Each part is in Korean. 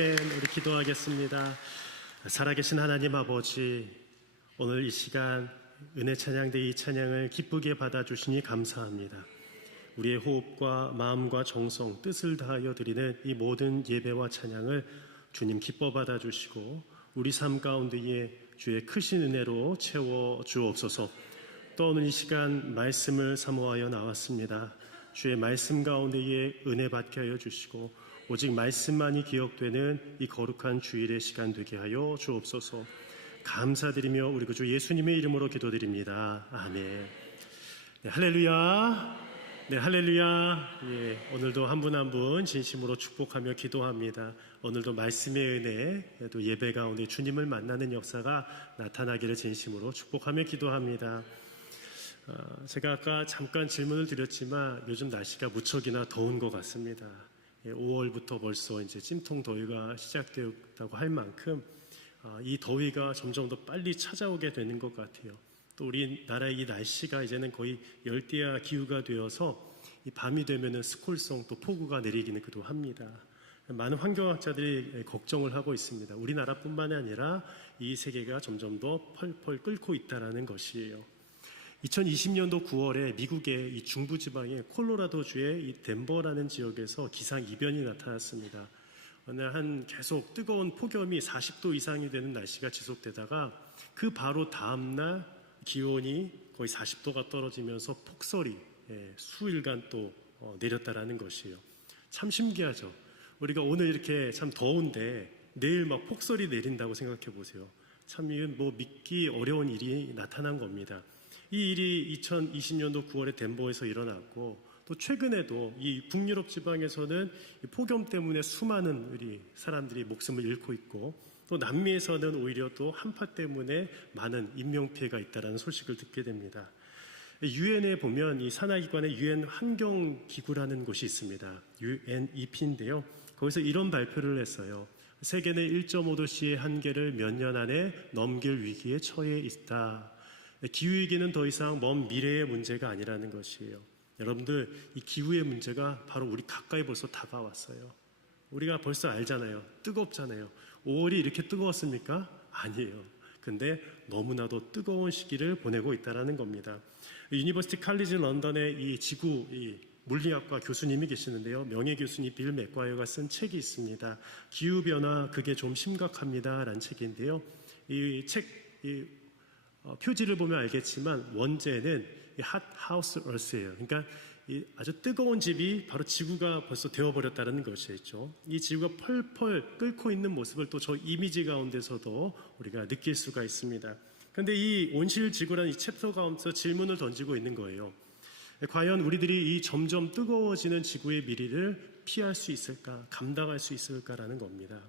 우리 기도하겠습니다. 살아계신 하나님 아버지, 오늘 이 시간 은혜 찬양대 이 찬양을 기쁘게 받아주시니 감사합니다. 우리의 호흡과 마음과 정성, 뜻을 다하여 드리는 이 모든 예배와 찬양을 주님 기뻐 받아주시고 우리 삶 가운데에 주의 크신 은혜로 채워 주옵소서. 또 오늘 이 시간 말씀을 사모하여 나왔습니다. 주의 말씀 가운데에 은혜 받게 하여 주시고 오직 말씀만이 기억되는 이 거룩한 주일의 시간 되게 하여 주옵소서. 감사드리며 우리 구주 예수님의 이름으로 기도드립니다. 아멘. 네, 할렐루야. 네, 할렐루야. 예, 오늘도 한 분 한 분 진심으로 축복하며 기도합니다. 오늘도 말씀의 은혜, 또 예배 가운데 주님을 만나는 역사가 나타나기를 진심으로 축복하며 기도합니다. 제가 아까 잠깐 질문을 드렸지만 요즘 날씨가 무척이나 더운 것 같습니다. 5월부터 벌써 이제 찜통 더위가 시작되었다고 할 만큼 이 더위가 점점 더 빨리 찾아오게 되는 것 같아요. 또 우리나라의 이 날씨가 이제는 거의 열대야 기후가 되어서 이 밤이 되면은 스콜성 또 폭우가 내리기도 합니다. 많은 환경학자들이 걱정을 하고 있습니다. 우리나라뿐만 아니라 이 세계가 점점 더 펄펄 끓고 있다는 것이에요. 2020년도 9월에 미국의 이 중부지방의 콜로라도주의 이 덴버라는 지역에서 기상이변이 나타났습니다. 어느 한 계속 뜨거운 폭염이 40도 이상이 되는 날씨가 지속되다가 그 바로 다음날 기온이 거의 40도가 떨어지면서 폭설이 수일간 또 내렸다라는 것이에요. 참 신기하죠. 우리가 오늘 이렇게 참 더운데 내일 막 폭설이 내린다고 생각해 보세요. 참 이건 뭐 믿기 어려운 일이 나타난 겁니다. 이 일이 2020년도 9월에 덴버에서 일어났고 또 최근에도 이 북유럽 지방에서는 폭염 때문에 수많은 우리 사람들이 목숨을 잃고 있고 또 남미에서는 오히려 또 한파 때문에 많은 인명피해가 있다는 소식을 듣게 됩니다. 유엔에 보면 이 산하기관의 유엔 환경기구라는 곳이 있습니다. UNEP인데요. 거기서 이런 발표를 했어요. 세계 내 1.5도씨의 한계를 몇 년 안에 넘길 위기에 처해 있다. 기후위기는 더 이상 먼 미래의 문제가 아니라는 것이에요. 여러분들, 이 기후의 문제가 바로 우리 가까이 벌써 다가왔어요. 우리가 벌써 알잖아요. 뜨겁잖아요. 5월이 이렇게 뜨거웠습니까? 아니에요. 근데 너무나도 뜨거운 시기를 보내고 있다는 겁니다. 유니버시티 칼리지 런던의 이 지구 물리학과 교수님이 계시는데요. 명예교수님 빌 맥과이어가 쓴 책이 있습니다. 기후변화, 그게 좀 심각합니다. 라는 책인데요. 이 책, 표지를 보면 알겠지만 원제는 핫 하우스 얼스예요. 그러니까 아주 뜨거운 집이 바로 지구가 벌써 되어버렸다는 것이죠. 이 지구가 펄펄 끓고 있는 모습을 또 저 이미지 가운데서도 우리가 느낄 수가 있습니다. 그런데 이 온실지구라는 이 챕터 가운데서 질문을 던지고 있는 거예요. 과연 우리들이 이 점점 뜨거워지는 지구의 미래를 피할 수 있을까, 감당할 수 있을까라는 겁니다.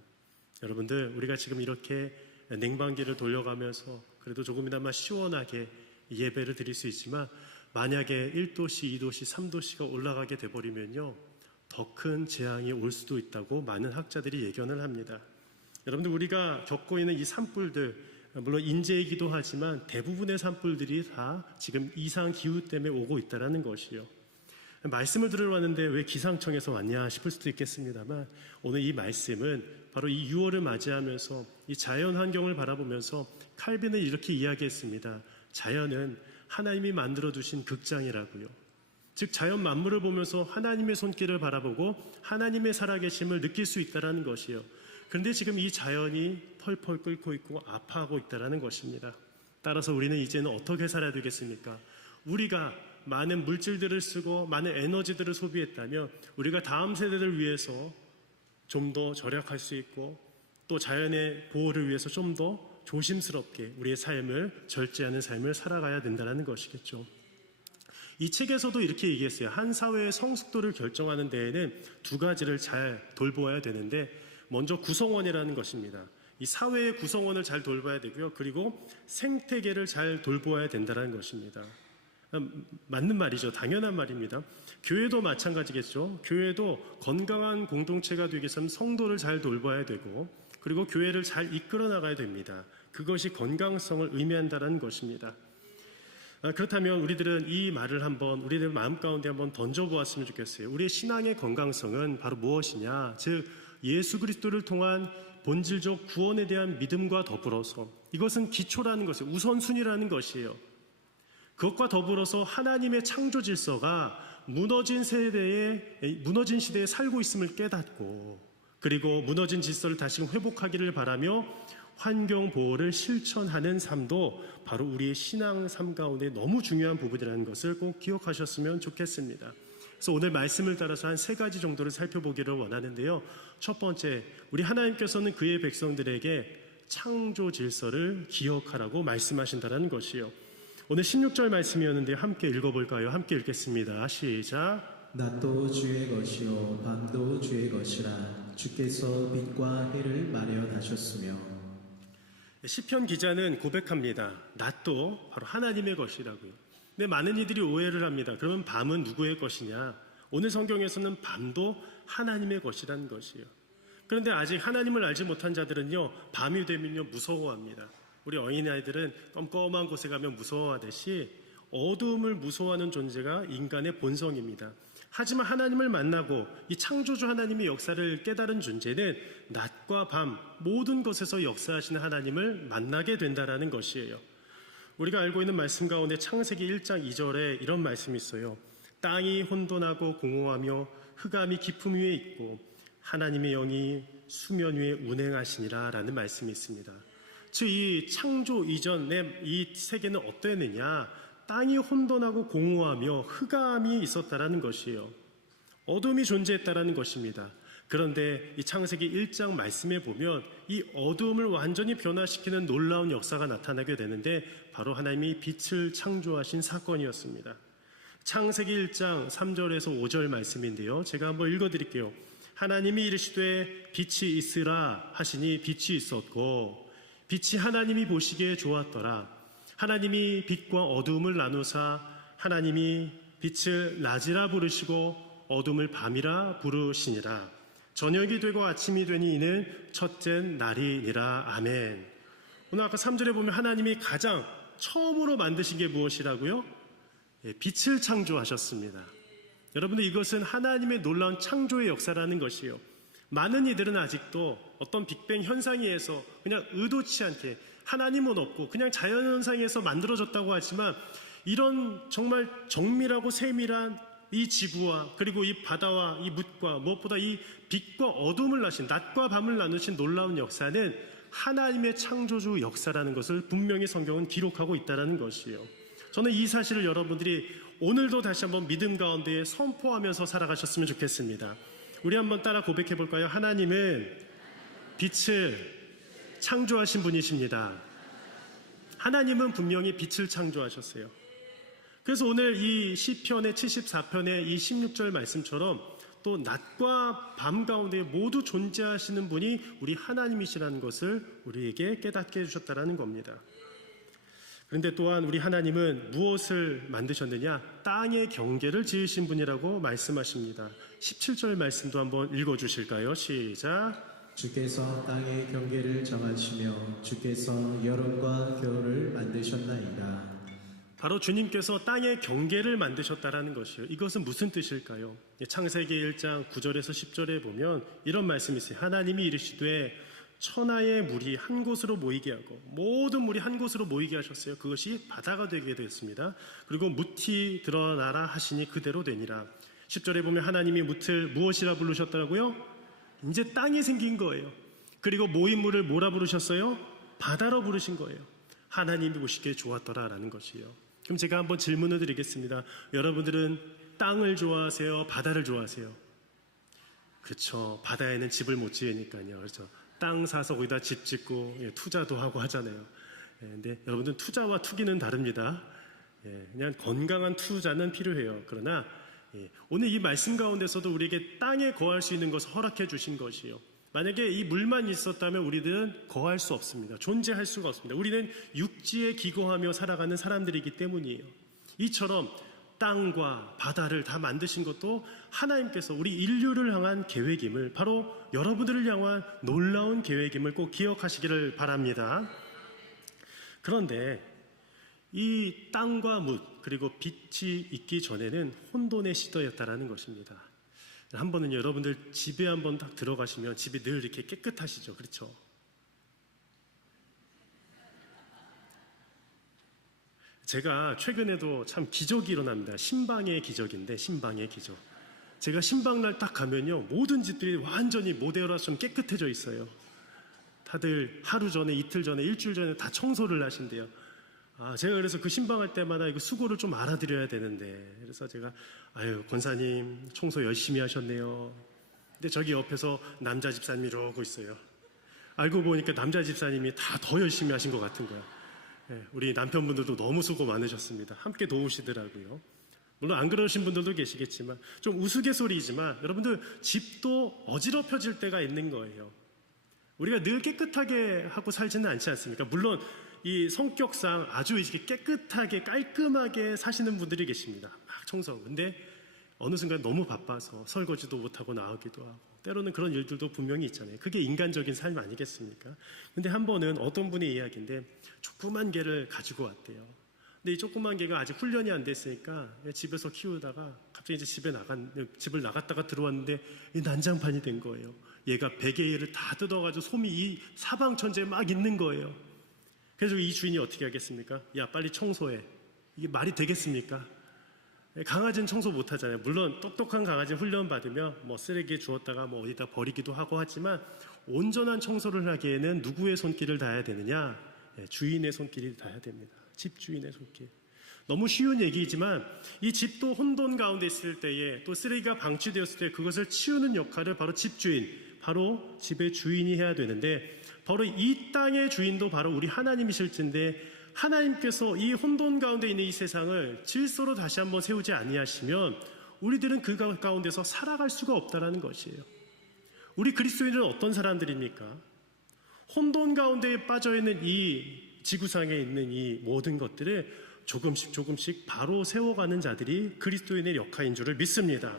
여러분들, 우리가 지금 이렇게 냉방기를 돌려가면서 그래도 조금이나마 시원하게 예배를 드릴 수 있지만 만약에 1도씨, 2도씨, 3도씨가 올라가게 돼버리면요 더 큰 재앙이 올 수도 있다고 많은 학자들이 예견을 합니다. 여러분들, 우리가 겪고 있는 이 산불들, 물론 인재이기도 하지만 대부분의 산불들이 다 지금 이상 기후 때문에 오고 있다는 것이요. 말씀을 들으러 왔는데 왜 기상청에서 왔냐 싶을 수도 있겠습니다만 오늘 이 말씀은 바로 이 6월을 맞이하면서 이 자연 환경을 바라보면서 칼빈은 이렇게 이야기했습니다. 자연은 하나님이 만들어 두신 극장이라고요. 즉 자연 만물을 보면서 하나님의 손길을 바라보고 하나님의 살아계심을 느낄 수 있다는 것이에요. 그런데 지금 이 자연이 펄펄 끓고 있고 아파하고 있다는 것입니다. 따라서 우리는 이제는 어떻게 살아야 되겠습니까? 우리가 많은 물질들을 쓰고 많은 에너지들을 소비했다면 우리가 다음 세대를 위해서 좀 더 절약할 수 있고 또 자연의 보호를 위해서 좀 더 조심스럽게 우리의 삶을 절제하는 삶을 살아가야 된다는 것이겠죠. 이 책에서도 이렇게 얘기했어요. 한 사회의 성숙도를 결정하는 데에는 두 가지를 잘 돌보아야 되는데 먼저 구성원이라는 것입니다. 이 사회의 구성원을 잘 돌봐야 되고요. 그리고 생태계를 잘 돌보아야 된다는 것입니다. 맞는 말이죠. 당연한 말입니다. 교회도 마찬가지겠죠. 교회도 건강한 공동체가 되기 위해서는 성도를 잘 돌봐야 되고 그리고 교회를 잘 이끌어 나가야 됩니다. 그것이 건강성을 의미한다는 것입니다. 그렇다면 우리들은 이 말을 한번 우리들 마음 가운데 한번 던져보았으면 좋겠어요. 우리의 신앙의 건강성은 바로 무엇이냐? 즉 예수 그리스도를 통한 본질적 구원에 대한 믿음과 더불어서 이것은 기초라는 것이에요. 우선순위라는 것이에요. 그것과 더불어서 하나님의 창조 질서가 무너진 시대에 살고 있음을 깨닫고, 그리고 무너진 질서를 다시 회복하기를 바라며 환경 보호를 실천하는 삶도 바로 우리의 신앙 삶 가운데 너무 중요한 부분이라는 것을 꼭 기억하셨으면 좋겠습니다. 그래서 오늘 말씀을 따라서 한 3가지 정도를 살펴보기를 원하는데요. 첫 번째, 우리 하나님께서는 그의 백성들에게 창조 질서를 기억하라고 말씀하신다는 것이요. 오늘 16절 말씀이었는데 함께 읽어볼까요? 함께 읽겠습니다. 시작. 낮도 주의 것이요 밤도 주의 것이라 주께서 빛과 해를 마련하셨으며. 시편 기자는 고백합니다. 낮도 바로 하나님의 것이라고요. 근데 많은 이들이 오해를 합니다. 그러면 밤은 누구의 것이냐? 오늘 성경에서는 밤도 하나님의 것이라는 것이에요. 그런데 아직 하나님을 알지 못한 자들은요, 밤이 되면요 무서워합니다. 우리 어린아이들은 껌껌한 곳에 가면 무서워하듯이 어두움을 무서워하는 존재가 인간의 본성입니다. 하지만 하나님을 만나고 이 창조주 하나님의 역사를 깨달은 존재는 낮과 밤 모든 것에서 역사하시는 하나님을 만나게 된다라는 것이에요. 우리가 알고 있는 말씀 가운데 창세기 1장 2절에 이런 말씀이 있어요. 땅이 혼돈하고 공허하며 흑암이 깊음 위에 있고 하나님의 영이 수면 위에 운행하시니라 라는 말씀이 있습니다. 즉 이 창조 이전에 이 세계는 어땠느냐? 땅이 혼돈하고 공허하며 흑암이 있었다라는 것이에요. 어둠이 존재했다라는 것입니다. 그런데 이 창세기 1장 말씀에 보면 이 어둠을 완전히 변화시키는 놀라운 역사가 나타나게 되는데 바로 하나님이 빛을 창조하신 사건이었습니다. 창세기 1장 3절에서 5절 말씀인데요. 제가 한번 읽어드릴게요. 하나님이 이르시되 빛이 있으라 하시니 빛이 있었고 빛이 하나님이 보시기에 좋았더라. 하나님이 빛과 어두움을 나누사 하나님이 빛을 낮이라 부르시고 어둠을 밤이라 부르시니라. 저녁이 되고 아침이 되니 이는 첫째 날이니라. 아멘. 오늘 아까 3절에 보면 하나님이 가장 처음으로 만드신 게 무엇이라고요? 빛을 창조하셨습니다. 여러분들, 이것은 하나님의 놀라운 창조의 역사라는 것이요. 많은 이들은 아직도 어떤 빅뱅 현상에 의해서 그냥 의도치 않게 하나님은 없고 그냥 자연현상에서 만들어졌다고 하지만 이런 정말 정밀하고 세밀한 이 지구와 그리고 이 바다와 이 묻과 무엇보다 이 빛과 어둠을 나신 낮과 밤을 나누신 놀라운 역사는 하나님의 창조주 역사라는 것을 분명히 성경은 기록하고 있다는 것이에요. 저는 이 사실을 여러분들이 오늘도 다시 한번 믿음 가운데 선포하면서 살아가셨으면 좋겠습니다. 우리 한번 따라 고백해 볼까요? 하나님은 빛을 창조하신 분이십니다. 하나님은 분명히 빛을 창조하셨어요. 그래서 오늘 이 시편의 74편의 이 16절 말씀처럼 또 낮과 밤 가운데 모두 존재하시는 분이 우리 하나님이시라는 것을 우리에게 깨닫게 해주셨다는 겁니다. 그런데 또한 우리 하나님은 무엇을 만드셨느냐? 땅의 경계를 지으신 분이라고 말씀하십니다. 17절 말씀도 한번 읽어주실까요? 시작. 주께서 땅의 경계를 정하시며 주께서 여름과 겨울을 만드셨나이다. 바로 주님께서 땅의 경계를 만드셨다라는 것이요. 이것은 무슨 뜻일까요? 창세기 1장 9절에서 10절에 보면 이런 말씀이 있어요. 하나님이 이르시되 천하의 물이 한 곳으로 모이게 하고 모든 물이 한 곳으로 모이게 하셨어요. 그것이 바다가 되게 되었습니다. 그리고 묻이 드러나라 하시니 그대로 되니라. 10절에 보면 하나님이 묻을 무엇이라 부르셨더라고요? 이제 땅이 생긴 거예요. 그리고 모인 물을 뭐라 부르셨어요? 바다로 부르신 거예요. 하나님이 보시기에 좋았더라라는 것이에요. 그럼 제가 한번 질문을 드리겠습니다. 여러분들은 땅을 좋아하세요? 바다를 좋아하세요? 그렇죠. 바다에는 집을 못 지으니까요. 그렇죠. 땅 사서 거기다 집 짓고 투자도 하고 하잖아요. 근데 여러분들 투자와 투기는 다릅니다. 그냥 건강한 투자는 필요해요. 그러나 오늘 이 말씀 가운데서도 우리에게 땅에 거할 수 있는 것을 허락해 주신 것이요. 만약에 이 물만 있었다면 우리들은 거할 수 없습니다. 존재할 수가 없습니다. 우리는 육지에 기거하며 살아가는 사람들이기 때문이에요. 이처럼 땅과 바다를 다 만드신 것도 하나님께서 우리 인류를 향한 계획임을, 바로 여러분들을 향한 놀라운 계획임을 꼭 기억하시기를 바랍니다. 그런데 이 땅과 묻 그리고 빛이 있기 전에는 혼돈의 시대였다라는 것입니다. 한 번은 여러분들 집에 한번 딱 들어가시면 집이 늘 이렇게 깨끗하시죠, 그렇죠? 제가 최근에도 참 기적이 일어납니다. 신방의 기적인데, 신방의 기적. 제가 신방날 딱 가면요, 모든 집들이 완전히 모델화처럼 깨끗해져 있어요. 다들 하루 전에, 이틀 전에, 일주일 전에 다 청소를 하신대요. 제가 그래서 그 신방할 때마다 이거 수고를 좀 알아드려야 되는데, 그래서 제가 아유 권사님 청소 열심히 하셨네요. 근데 저기 옆에서 남자 집사님이 이러고 있어요. 알고 보니까 남자 집사님이 다 더 열심히 하신 것 같은 거야. 우리 남편분들도 너무 수고 많으셨습니다. 함께 도우시더라고요. 물론 안 그러신 분들도 계시겠지만 좀 우스갯소리이지만 여러분들 집도 어지럽혀질 때가 있는 거예요. 우리가 늘 깨끗하게 하고 살지는 않지 않습니까? 물론 이 성격상 아주 이렇게 깨끗하게 깔끔하게 사시는 분들이 계십니다. 막 청소하고. 근데 어느 순간 너무 바빠서 설거지도 못하고 나오기도 하고 때로는 그런 일들도 분명히 있잖아요. 그게 인간적인 삶 아니겠습니까? 근데 한 번은 어떤 분의 이야기인데 조그만 개를 가지고 왔대요. 근데 이 조그만 개가 아직 훈련이 안 됐으니까 집에서 키우다가 갑자기 이제 집을 나갔다가 들어왔는데 이 난장판이 된 거예요. 얘가 베개를 다 뜯어가지고 솜이 이 사방천지에 막 있는 거예요. 그래서 이 주인이 어떻게 하겠습니까? 야, 빨리 청소해. 이게 말이 되겠습니까? 강아지는 청소 못 하잖아요. 물론 똑똑한 강아지는 훈련 받으면 뭐 쓰레기에 주웠다가 뭐 어디다 버리기도 하고 하지만 온전한 청소를 하기에는 누구의 손길을 닿아야 되느냐? 주인의 손길이 닿아야 됩니다. 집주인의 손길. 너무 쉬운 얘기이지만 이 집도 혼돈 가운데 있을 때에 또 쓰레기가 방치되었을 때 그것을 치우는 역할을 바로 집주인, 바로 집의 주인이 해야 되는데 바로 이 땅의 주인도 바로 우리 하나님이실진데 하나님께서 이 혼돈 가운데 있는 이 세상을 질서로 다시 한번 세우지 아니하시면 우리들은 그 가운데서 살아갈 수가 없다라는 것이에요. 우리 그리스도인들은 어떤 사람들입니까? 혼돈 가운데 빠져있는 이 지구상에 있는 이 모든 것들을 조금씩 바로 세워가는 자들이 그리스도인의 역할인 줄을 믿습니다.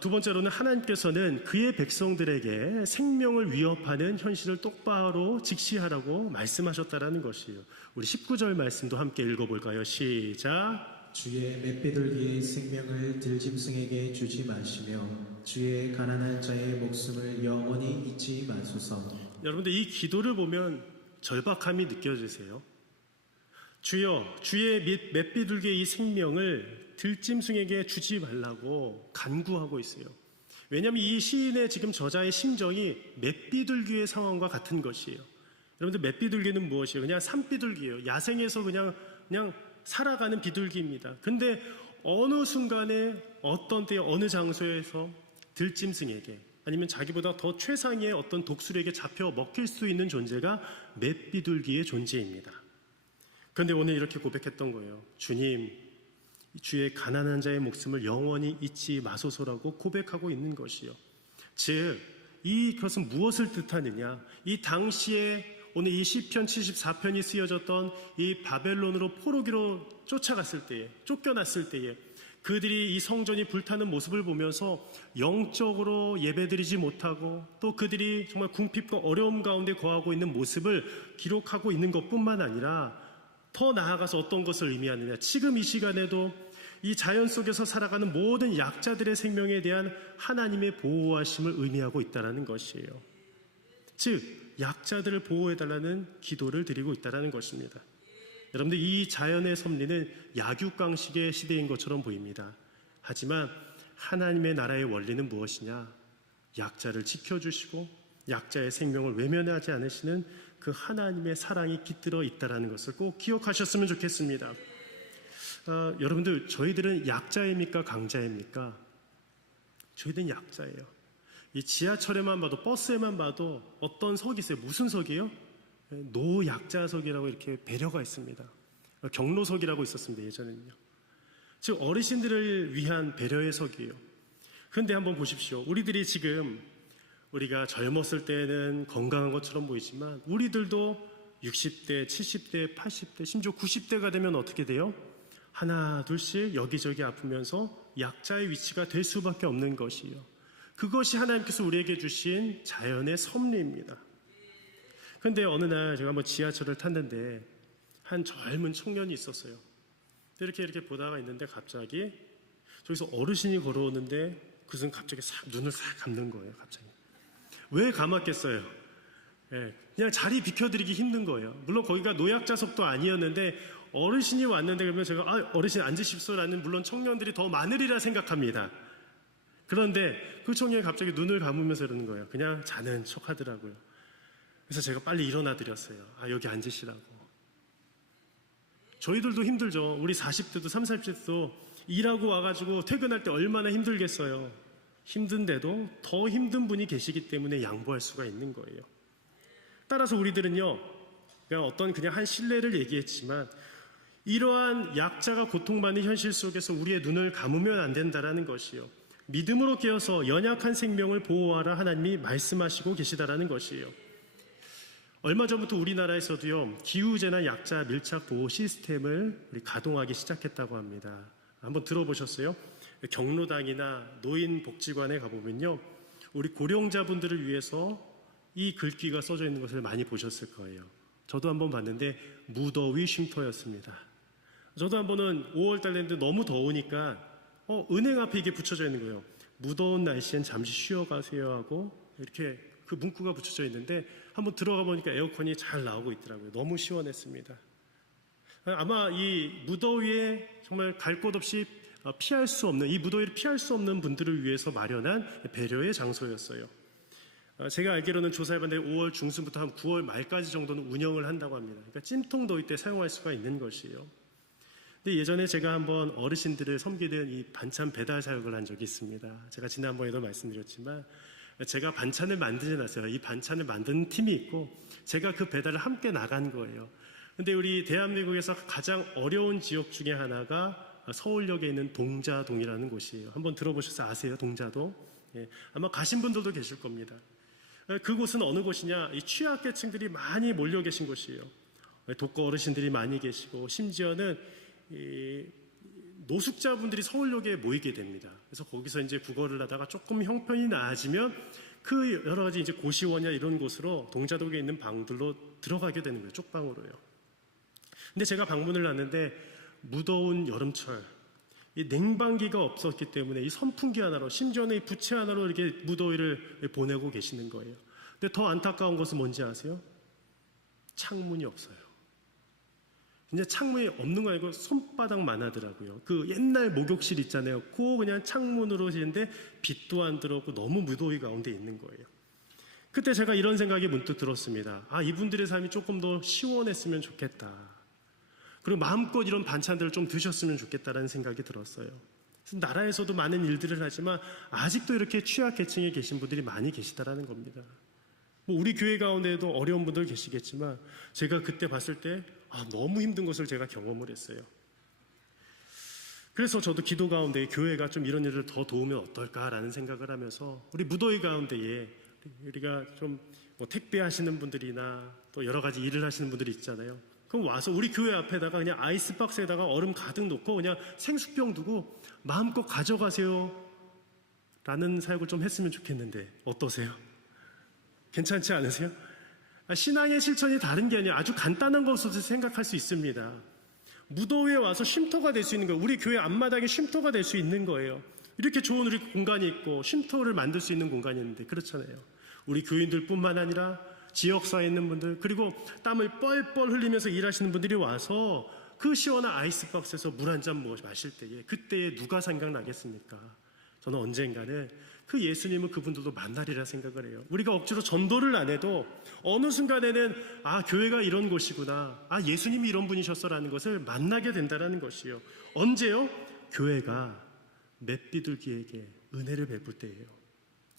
두 번째로는 하나님께서는 그의 백성들에게 생명을 위협하는 현실을 똑바로 직시하라고 말씀하셨다라는 것이에요. 우리 19절 말씀도 함께 읽어볼까요? 시작. 주의 맷비둘기의 생명을 들짐승에게 주지 마시며 주의 가난한 자의 목숨을 영원히 잊지 마소서. 여러분들 이 기도를 보면 절박함이 느껴지세요? 주여, 주의 맷비둘기의 이 생명을 들짐승에게 주지 말라고 간구하고 있어요. 왜냐하면 이 시인의 지금 저자의 심정이 맷비둘기의 상황과 같은 것이에요. 여러분들 맷비둘기는 무엇이에요? 그냥 산비둘기예요. 야생에서 그냥 살아가는 비둘기입니다. 근데 어느 순간에 어떤 때 어느 장소에서 들짐승에게 아니면 자기보다 더 최상의 어떤 독수리에게 잡혀 먹힐 수 있는 존재가 맷비둘기의 존재입니다. 그런데 오늘 이렇게 고백했던 거예요. 주님, 주의 가난한 자의 목숨을 영원히 잊지 마소서라고 고백하고 있는 것이요. 즉, 이것은 무엇을 뜻하느냐? 이 당시에 오늘 이 시편 74편이 쓰여졌던 이 바벨론으로 포로기로 쫓아갔을 때에, 쫓겨났을 때에 그들이 이 성전이 불타는 모습을 보면서 영적으로 예배드리지 못하고 또 그들이 정말 궁핍과 어려움 가운데 거하고 있는 모습을 기록하고 있는 것뿐만 아니라 더 나아가서 어떤 것을 의미하느냐. 지금 이 시간에도 이 자연 속에서 살아가는 모든 약자들의 생명에 대한 하나님의 보호하심을 의미하고 있다는 것이에요. 즉 약자들을 보호해달라는 기도를 드리고 있다는 것입니다. 여러분들 이 자연의 섭리는 약육강식의 시대인 것처럼 보입니다. 하지만 하나님의 나라의 원리는 무엇이냐? 약자를 지켜주시고 약자의 생명을 외면하지 않으시는 그 하나님의 사랑이 깃들어 있다는 것을 꼭 기억하셨으면 좋겠습니다. 여러분들 저희들은 약자입니까? 강자입니까? 저희들은 약자예요. 이 지하철에만 봐도 버스에만 봐도 어떤 석이 있어요. 무슨 석이에요? 노약자석이라고 이렇게 배려가 있습니다. 경로석이라고 있었습니다. 예전에는요. 즉 어르신들을 위한 배려의 석이에요. 그런데 한번 보십시오. 우리들이 지금 우리가 젊었을 때는 건강한 것처럼 보이지만 우리들도 60대, 70대, 80대, 심지어 90대가 되면 어떻게 돼요? 하나 둘씩 여기저기 아프면서 약자의 위치가 될 수밖에 없는 것이에요. 그것이 하나님께서 우리에게 주신 자연의 섭리입니다. 그런데 어느 날 제가 한번 지하철을 탔는데 한 젊은 청년이 있었어요. 이렇게 보다가 있는데 갑자기 저기서 어르신이 걸어오는데 그것은 갑자기 싹 눈을 싹 감는 거예요. 갑자기. 왜 감았겠어요? 예, 그냥 자리 비켜드리기 힘든 거예요. 물론 거기가 노약자석도 아니었는데 어르신이 왔는데 그러면 제가 어르신 앉으십시오라는 물론 청년들이 더 많으리라 생각합니다. 그런데 그 청년이 갑자기 눈을 감으면서 이러는 거예요. 그냥 자는 척 하더라고요. 그래서 제가 빨리 일어나 드렸어요. 여기 앉으시라고. 저희들도 힘들죠. 우리 40대도 30대도 일하고 와가지고 퇴근할 때 얼마나 힘들겠어요. 힘든데도 더 힘든 분이 계시기 때문에 양보할 수가 있는 거예요. 따라서 우리들은요, 그냥 한 신뢰를 얘기했지만 이러한 약자가 고통받는 현실 속에서 우리의 눈을 감으면 안 된다라는 것이요. 믿음으로 깨어서 연약한 생명을 보호하라 하나님이 말씀하시고 계시다라는 것이에요. 얼마 전부터 우리나라에서도요, 기후재난 약자 밀착 보호 시스템을 가동하기 시작했다고 합니다. 한번 들어보셨어요? 경로당이나 노인복지관에 가보면요, 우리 고령자분들을 위해서 이 글귀가 써져 있는 것을 많이 보셨을 거예요. 저도 한번 봤는데 무더위 쉼터였습니다. 저도 한 번은 5월달 됐는데 너무 더우니까 은행 앞에 이게 붙여져 있는 거예요. 무더운 날씨엔 잠시 쉬어가세요 하고 이렇게 그 문구가 붙여져 있는데 한번 들어가 보니까 에어컨이 잘 나오고 있더라고요. 너무 시원했습니다. 아마 이 무더위에 정말 갈 곳 없이 피할 수 없는, 이 무더위를 피할 수 없는 분들을 위해서 마련한 배려의 장소였어요. 제가 알기로는 조사해봤는데 5월 중순부터 한 9월 말까지 정도는 운영을 한다고 합니다. 그러니까 찜통 더위 때 사용할 수가 있는 것이에요. 근데 예전에 제가 한번 어르신들을 섬기는 이 반찬 배달 사역을 한 적이 있습니다. 제가 지난번에도 말씀드렸지만 제가 반찬을 만들지 않았어요. 이 반찬을 만드는 팀이 있고 제가 그 배달을 함께 나간 거예요. 근데 우리 대한민국에서 가장 어려운 지역 중에 하나가 서울역에 있는 동자동이라는 곳이에요. 한번 들어보셔서 아세요? 동자동? 예, 아마 가신 분들도 계실 겁니다. 그곳은 어느 곳이냐? 이 취약계층들이 많이 몰려 계신 곳이에요. 독거 어르신들이 많이 계시고 심지어는 이 노숙자분들이 서울역에 모이게 됩니다. 그래서 거기서 이제 국어를 하다가 조금 형편이 나아지면 그 여러 가지 이제 고시원이나 이런 곳으로 동자동에 있는 방들로 들어가게 되는 거예요. 쪽방으로요. 근데 제가 방문을 하는데 무더운 여름철, 이 냉방기가 없었기 때문에 이 선풍기 하나로, 심지어는 이 부채 하나로 이렇게 무더위를 보내고 계시는 거예요. 근데 더 안타까운 것은 뭔지 아세요? 창문이 없어요. 이제 창문이 없는 거 아니고 손바닥만 하더라고요. 그 옛날 목욕실 있잖아요. 그 그냥 창문으로 지는데 빛도 안 들어오고 너무 무더위 가운데 있는 거예요. 그때 제가 이런 생각이 문득 들었습니다. 이분들의 삶이 조금 더 시원했으면 좋겠다. 그리고 마음껏 이런 반찬들을 좀 드셨으면 좋겠다라는 생각이 들었어요. 나라에서도 많은 일들을 하지만 아직도 이렇게 취약계층에 계신 분들이 많이 계시다라는 겁니다. 우리 교회 가운데에도 어려운 분들 계시겠지만 제가 그때 봤을 때 너무 힘든 것을 제가 경험을 했어요. 그래서 저도 기도 가운데 교회가 좀 이런 일을 더 도우면 어떨까라는 생각을 하면서 우리 무더위 가운데에 우리가 좀 택배 하시는 분들이나 또 여러 가지 일을 하시는 분들이 있잖아요. 그럼 와서 우리 교회 앞에다가 그냥 아이스박스에다가 얼음 가득 놓고 그냥 생수병 두고 마음껏 가져가세요 라는 사역을 좀 했으면 좋겠는데 어떠세요? 괜찮지 않으세요? 신앙의 실천이 다른 게 아니라 아주 간단한 것으로 생각할 수 있습니다. 무더위에 와서 쉼터가 될 수 있는 거예요. 우리 교회 앞마당에 쉼터가 될 수 있는 거예요. 이렇게 좋은 우리 공간이 있고 쉼터를 만들 수 있는 공간이 있는데 그렇잖아요. 우리 교인들뿐만 아니라 지역사회에 있는 분들, 그리고 땀을 뻘뻘 흘리면서 일하시는 분들이 와서 그 시원한 아이스박스에서 물 한 잔 마실 때에 그때에 누가 생각나겠습니까? 저는 언젠가는 그 예수님은 그분들도 만나리라 생각을 해요. 우리가 억지로 전도를 안 해도 어느 순간에는 교회가 이런 곳이구나, 예수님이 이런 분이셨어라는 것을 만나게 된다는 것이요. 언제요? 교회가 맷비둘기에게 은혜를 베풀 때예요.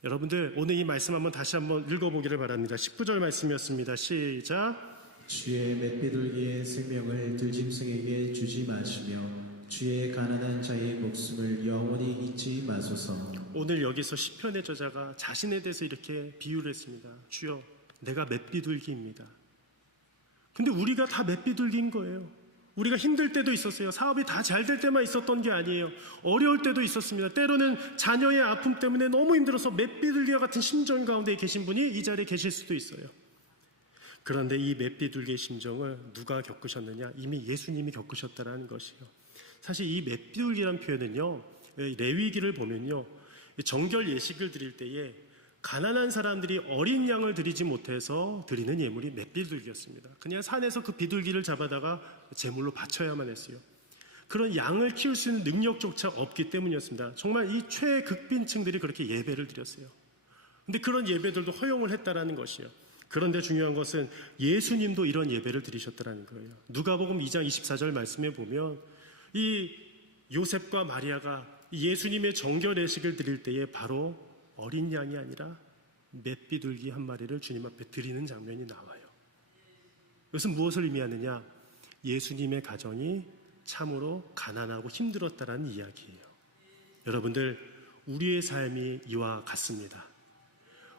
여러분들 오늘 이 말씀 한번 다시 한번 읽어보기를 바랍니다. 19절 말씀이었습니다. 시작. 주의 맷비둘기의 생명을 들짐승에게 주지 마시며 주의 가난한 자의 목숨을 영원히 잊지 마소서. 오늘 여기서 시편의 저자가 자신에 대해서 이렇게 비유를 했습니다. 주여, 내가 맷비둘기입니다. 근데 우리가 다 맷비둘기인 거예요. 우리가 힘들 때도 있었어요. 사업이 다 잘 될 때만 있었던 게 아니에요. 어려울 때도 있었습니다. 때로는 자녀의 아픔 때문에 너무 힘들어서 맷비둘기와 같은 심정 가운데 계신 분이 이 자리에 계실 수도 있어요. 그런데 이 맷비둘기의 심정을 누가 겪으셨느냐? 이미 예수님이 겪으셨다는 것이요. 사실 이 맷비둘기란 표현은요, 레위기를 보면요, 정결 예식을 드릴 때에 가난한 사람들이 어린 양을 드리지 못해서 드리는 예물이 맷비둘기였습니다. 그냥 산에서 그 비둘기를 잡아다가 제물로 바쳐야만 했어요. 그런 양을 키울 수 있는 능력조차 없기 때문이었습니다. 정말 이 최극빈층들이 그렇게 예배를 드렸어요. 근데 그런 예배들도 허용을 했다라는 것이요. 그런데 중요한 것은 예수님도 이런 예배를 드리셨다라는 거예요. 누가복음 2장 24절 말씀에 보면 이 요셉과 마리아가 예수님의 정결 예식을 드릴 때에 바로 어린 양이 아니라 맷비둘기 한 마리를 주님 앞에 드리는 장면이 나와요. 이것은 무엇을 의미하느냐? 예수님의 가정이 참으로 가난하고 힘들었다라는 이야기예요. 여러분들, 우리의 삶이 이와 같습니다.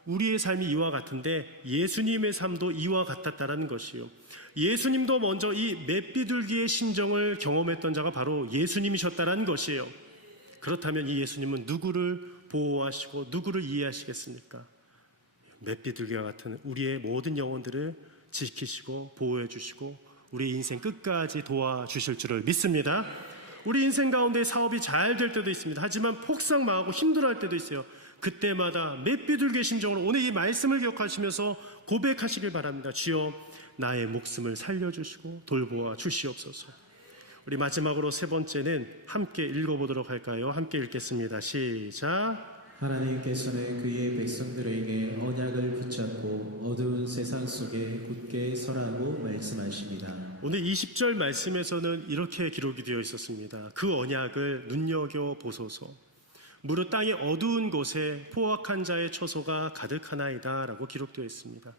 우리의 삶이 이와 같은데 예수님의 삶도 이와 같았다라는 것이요. 예수님도 먼저 이 맷비둘기의 심정을 경험했던 자가 바로 예수님이셨다라는 것이에요. 그렇다면 이 예수님은 누구를 보호하시고 누구를 이해하시겠습니까? 맷비둘기와 같은 우리의 모든 영혼들을 지키시고 보호해 주시고 우리 인생 끝까지 도와주실 줄을 믿습니다. 우리 인생 가운데 사업이 잘 될 때도 있습니다. 하지만 폭삭망하고 힘들어할 때도 있어요. 그때마다 맷비둘기의 심정으로 오늘 이 말씀을 기억하시면서 고백하시길 바랍니다. 주여, 나의 목숨을 살려주시고 돌보아 주시옵소서. 우리 마지막으로 세 번째는 함께 읽어보도록 할까요? 함께 읽겠습니다. 시작. 하나님께서는 그의 백성들에게 언약을 붙잡고 어두운 세상 속에 굳게 서라고 말씀하십니다. 오늘 20절 말씀에서는 이렇게 기록이 되어 있었습니다. 그 언약을 눈여겨보소서. 무릇 땅의 어두운 곳에 포악한 자의 처소가 가득하나이다 라고 기록되어 있습니다.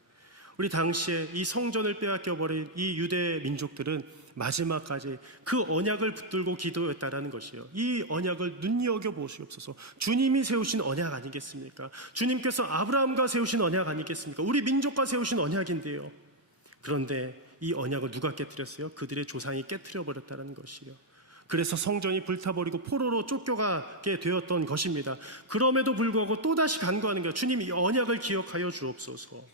우리 당시에 이 성전을 빼앗겨버린 이 유대 민족들은 마지막까지 그 언약을 붙들고 기도했다라는 것이에요. 이 언약을 눈여겨보시옵소서. 주님이 세우신 언약 아니겠습니까? 주님께서 아브라함과 세우신 언약 아니겠습니까? 우리 민족과 세우신 언약인데요. 그런데 이 언약을 누가 깨뜨렸어요? 그들의 조상이 깨뜨려버렸다는 것이에요. 그래서 성전이 불타버리고 포로로 쫓겨가게 되었던 것입니다. 그럼에도 불구하고 또다시 간구하는 거예요. 주님, 이 언약을 기억하여 주옵소서.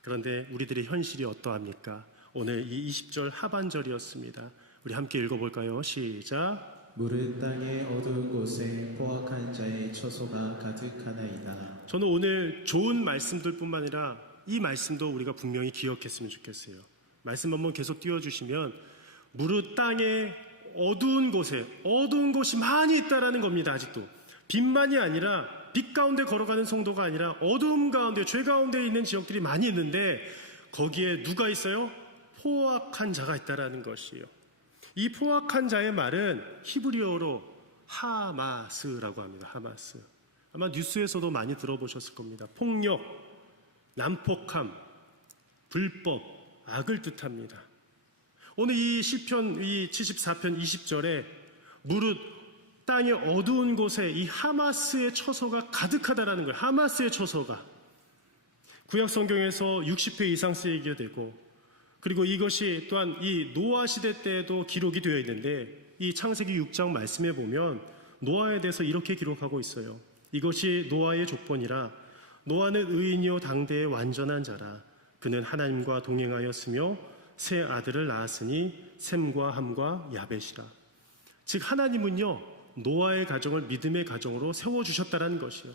그런데 우리들의 현실이 어떠합니까? 오늘 이 20절 하반절이었습니다. 우리 함께 읽어볼까요? 시작. 무릇 땅의 어두운 곳에 포악한 자의 처소가 가득하나이다. 저는 오늘 좋은 말씀들뿐만 아니라 이 말씀도 우리가 분명히 기억했으면 좋겠어요. 말씀 한번 계속 띄워주시면 무릇 땅의 어두운 곳이 많이 있다라는 겁니다. 아직도 빛만이 아니라 빛 가운데 걸어가는 성도가 아니라 어두움 가운데 죄 가운데 있는 지역들이 많이 있는데 거기에 누가 있어요? 포악한 자가 있다라는 것이에요. 이 포악한 자의 말은 히브리어로 하마스라고 합니다. 하마스. 아마 뉴스에서도 많이 들어보셨을 겁니다. 폭력, 난폭함, 불법, 악을 뜻합니다. 오늘 이 시편 이 74편 20절에 무릇 땅의 어두운 곳에 이 하마스의 처소가 가득하다라는 거예요. 하마스의 처소가 구약 성경에서 60회 이상 쓰이게 되고 그리고 이것이 또한 이 노아 시대 때에도 기록이 되어 있는데 이 창세기 6장 말씀에 보면 노아에 대해서 이렇게 기록하고 있어요. 이것이 노아의 족본이라 노아는 의인이요 당대의 완전한 자라 그는 하나님과 동행하였으며 세 아들을 낳았으니 셈과 함과 야벳이라. 즉 하나님은요 노아의 가정을 믿음의 가정으로 세워주셨다는 것이요.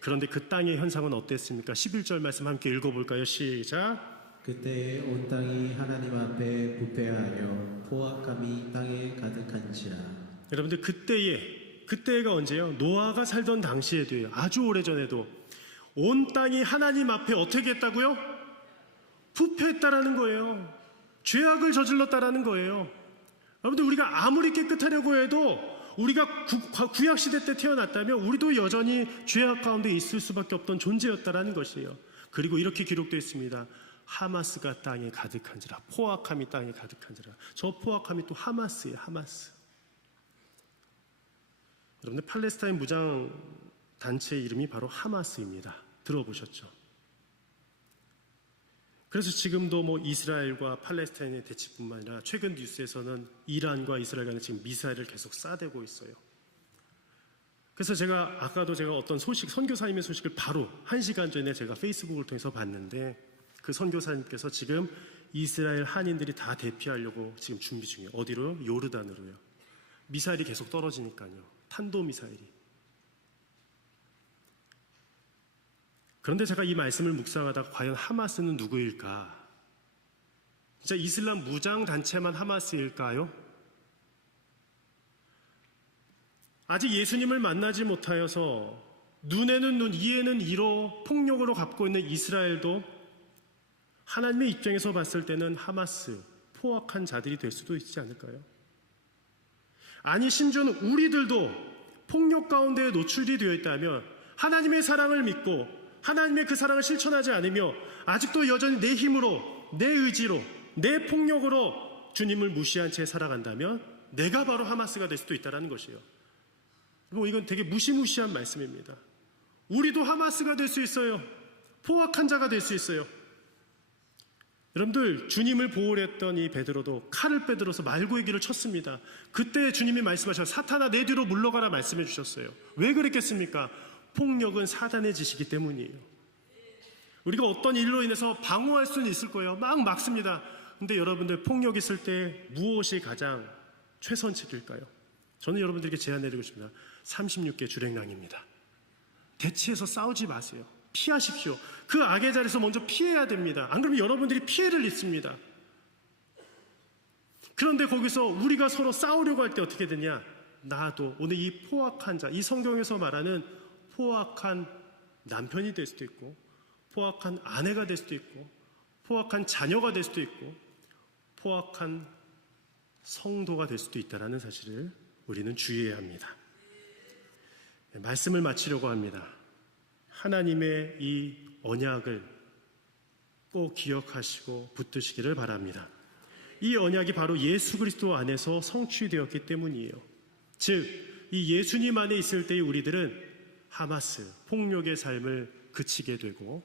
그런데 그 땅의 현상은 어땠습니까? 11절 말씀 함께 읽어볼까요? 시작. 그때에 온 땅이 하나님 앞에 부패하여 포악함이 땅에 가득한지라. 여러분들 그때가 언제요? 노아가 살던 당시에도요. 아주 오래전에도 온 땅이 하나님 앞에 어떻게 했다고요? 부패했다라는 거예요. 죄악을 저질렀다라는 거예요. 여러분들 우리가 아무리 깨끗하려고 해도 우리가 구약 시대 때 태어났다면 우리도 여전히 죄악 가운데 있을 수밖에 없던 존재였다라는 것이에요. 그리고 이렇게 기록되어 있습니다. 하마스가 땅에 가득한지라. 포악함이 땅에 가득한지라. 저 포악함이 또 하마스예요. 하마스. 여러분들 팔레스타인 무장 단체의 이름이 바로 하마스입니다. 들어보셨죠? 그래서 지금도 뭐 이스라엘과 팔레스타인의 대치뿐만 아니라 최근 뉴스에서는 이란과 이스라엘 간에 지금 미사일을 계속 쏴대고 있어요. 그래서 아까도 제가 어떤 선교사님의 소식을 바로 1시간 전에 제가 페이스북을 통해서 봤는데 그 선교사님께서 지금 이스라엘 한인들이 다 대피하려고 지금 준비 중이에요. 어디로요? 요르단으로요. 미사일이 계속 떨어지니까요. 탄도미사일이. 그런데 제가 이 말씀을 묵상하다가 과연 하마스는 누구일까? 진짜 이슬람 무장단체만 하마스일까요? 아직 예수님을 만나지 못하여서 눈에는 눈, 이에는 이로 폭력으로 갚고 있는 이스라엘도 하나님의 입장에서 봤을 때는 하마스, 포악한 자들이 될 수도 있지 않을까요? 아니, 심지어는 우리들도 폭력 가운데 노출이 되어 있다면 하나님의 사랑을 믿고 하나님의 그 사랑을 실천하지 않으며 아직도 여전히 내 힘으로, 내 의지로, 내 폭력으로 주님을 무시한 채 살아간다면 내가 바로 하마스가 될 수도 있다는 것이에요. 이건 되게 무시무시한 말씀입니다. 우리도 하마스가 될 수 있어요. 포악한 자가 될 수 있어요. 여러분들, 주님을 보호를 했던 이 베드로도 칼을 빼들어서 말고의 길을 쳤습니다. 그때 주님이 말씀하셔서 사탄아 내 뒤로 물러가라 말씀해 주셨어요. 왜 그랬겠습니까? 폭력은 사단의 짓이기 때문이에요. 우리가 어떤 일로 인해서 방어할 수는 있을 거예요. 막 막습니다. 근데 여러분들, 폭력 있을 때 무엇이 가장 최선책일까요? 저는 여러분들에게 제안 내리고 싶습니다. 36개 주랭랑입니다. 대치해서 싸우지 마세요. 피하십시오. 그 악의 자리에서 먼저 피해야 됩니다. 안 그러면 여러분들이 피해를 입습니다. 그런데 거기서 우리가 서로 싸우려고 할 때 어떻게 되냐? 나도 오늘 이 포악한 자, 이 성경에서 말하는 포악한 남편이 될 수도 있고, 포악한 아내가 될 수도 있고, 포악한 자녀가 될 수도 있고, 포악한 성도가 될 수도 있다는 사실을 우리는 주의해야 합니다. 말씀을 마치려고 합니다. 하나님의 이 언약을 꼭 기억하시고 붙드시기를 바랍니다. 이 언약이 바로 예수 그리스도 안에서 성취되었기 때문이에요. 즉, 이 예수님 안에 있을 때의 우리들은 하마스, 폭력의 삶을 그치게 되고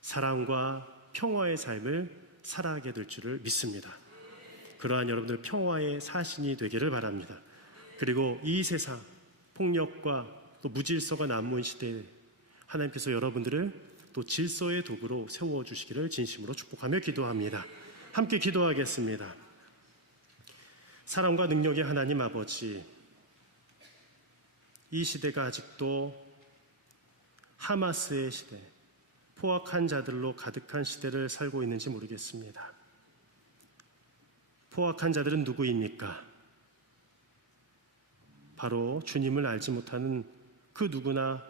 사랑과 평화의 삶을 살아가게 될 줄을 믿습니다. 그러한 여러분들 평화의 사신이 되기를 바랍니다. 그리고 이 세상 폭력과 또 무질서가 난무한 시대에 하나님께서 여러분들을 또 질서의 도구로 세워주시기를 진심으로 축복하며 기도합니다. 함께 기도하겠습니다. 사랑과 능력의 하나님 아버지, 이 시대가 아직도 하마스의 시대, 포악한 자들로 가득한 시대를 살고 있는지 모르겠습니다. 포악한 자들은 누구입니까? 바로 주님을 알지 못하는 그 누구나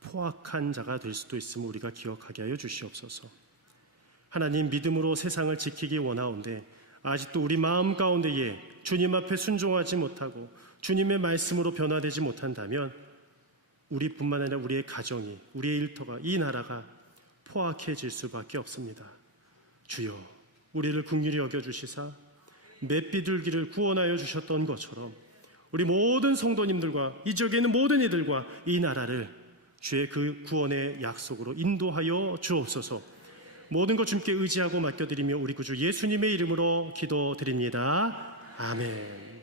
포악한 자가 될 수도 있음을 우리가 기억하게 하여 주시옵소서. 하나님, 믿음으로 세상을 지키기 원하온데 아직도 우리 마음 가운데에 주님 앞에 순종하지 못하고 주님의 말씀으로 변화되지 못한다면 우리뿐만 아니라 우리의 가정이, 우리의 일터가, 이 나라가 포악해질 수밖에 없습니다. 주여, 우리를 긍휼히 여겨주시사 맷비둘기를 구원하여 주셨던 것처럼 우리 모든 성도님들과 이 지역에 있는 모든 이들과 이 나라를 주의 그 구원의 약속으로 인도하여 주옵소서. 모든 것 주님께 의지하고 맡겨드리며 우리 구주 예수님의 이름으로 기도드립니다. 아멘.